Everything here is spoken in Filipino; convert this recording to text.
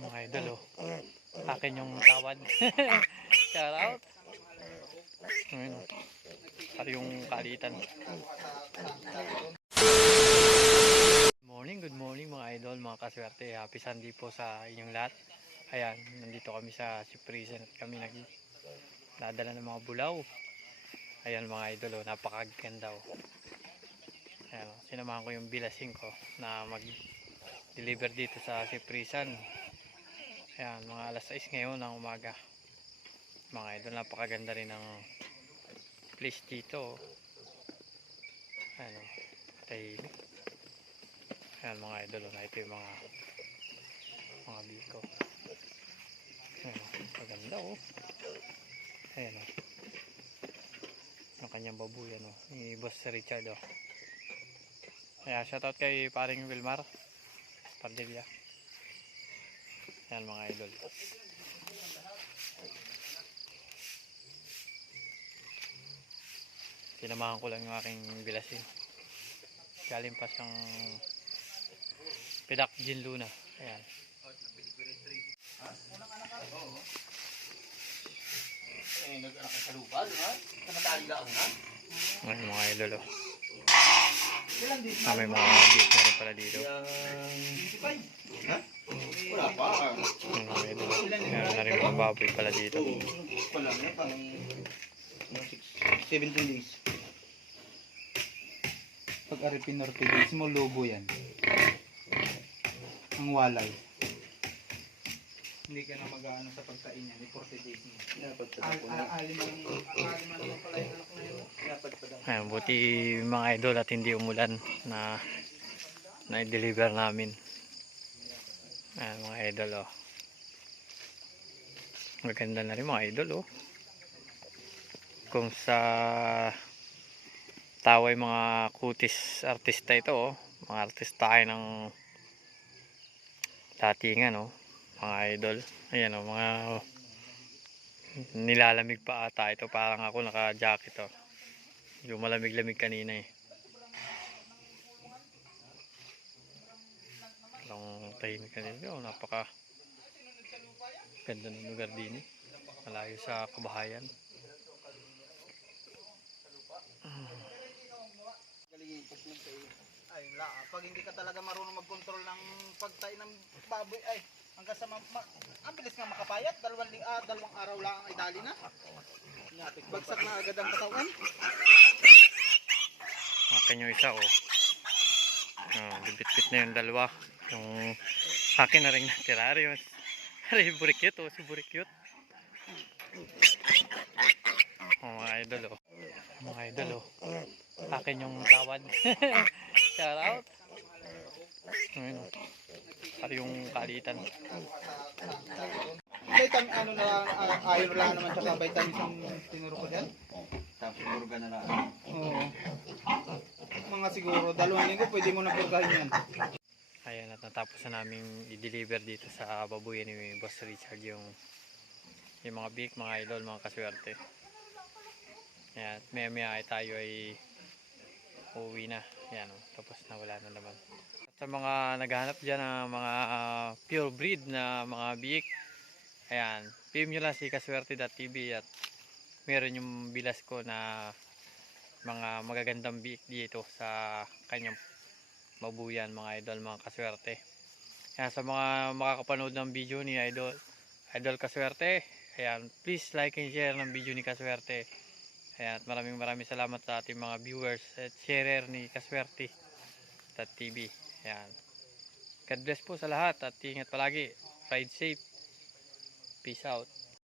Mga idol, oh. Akin yung tawad. Shout out. Ayun, oh. Para yung kalitan. Good morning mga idol, mga kaswerte. Happy Sunday po sa inyong lahat. Ayan, nandito kami sa Siprisen at kami nagdadala ng mga bulaw. Ayan mga idol, oh, napakaganda, oh. Ayan, oh, sinamahan ko yung bilasing ko na mag-deliver dito sa Siprisen. Ayan, mga alas 6 ngayon ng umaga. Mga idol, napakaganda rin ng place dito. Ayan, oh, tahimik. Ayan mga idol, oh, ito yung mga biko. Ayan, maganda, oh. Ayan, oh, ang kanyang babuyan, oh, ni Boss Richard, oh. Ayan, shoutout kay paring Wilmar Pardilla. Ayan mga idol, sinamahan ko lang yung aking bilasin, galing pa siyang Pidak Gin Luna. Ayan. Ayan mga idol, oh. May mga beef na rin pala dito. Wala pa. Ayan mga idol, oh. Meron na rin mga baboy pala dito. Wala na, pang 17 days. Pag aripin 40 days mo, lobo yan. Ang walay. Hindi ka na mag-aano sa pagtain yan, 40 days mo. Alima pala yung anak na yun. Ayan, buti mga idol at hindi umulan na i-deliver namin. Ayan mga idol, oh. Maganda na rin mga idol, oh. Kung sa taway mga kutis artista ito, oh. Mga artista tayo ng datingan, oh. Mga idol. Ayan, oh, mga nilalamig pa ata ito. Parang ako naka-jacket, oh. Yung malamig-lamig kanina, eh. Walang tahimik kanina, oh. Napaka ganda ng lugar din, eh. Malayo sa kabahayan. Ayun lang, pag hindi ka talaga marunong mag-control ng pagtae ng baboy, ay hanggang sa ang bilis nga makapayat, dalawang araw lang ay dali na. Bagsak na agad ang katawan. Akin yung isa, oh. Bibit-bit na yung dalawa. Yung akin na rin natira rin. Ari, burikyot, oh. Si burikyot. Oh, mga idol, oh. Mga idol, oh. Akin yung tawad. Shout out. Ayun, oh. Para yung kalitan. Vitamin, ano na lang, iron lang naman tsaka vitamins ang tinuro ko dyan. Tapos purga na lang. Oo. Mga siguro, 2 linggo pwede mo na purgahin yan. Ayan, at natapos na namin i-deliver dito sa babuyan ni Boss Richard yung mga big, mga idol, mga kaswerte. Ayan, at maya ay tayo ay uuwi na. Ayan, oh, tapos na, wala na naman. At sa mga naghahanap dyan ng mga pure breed na mga big, ayan, PM nyo lang si kaswerte.tv at meron yung bilas ko na mga magagandang big dito sa kanyang mabuyan, mga idol, mga kaswerte. Ayan, sa mga makakapanood ng video ni Idol Kaswerte, ayan, please like and share ng video ni Kaswerte. Ayan, at maraming salamat sa ating mga viewers at sharer ni Kaswerte.tv. Ayan, God bless po sa lahat at ingat palagi, ride safe, peace out.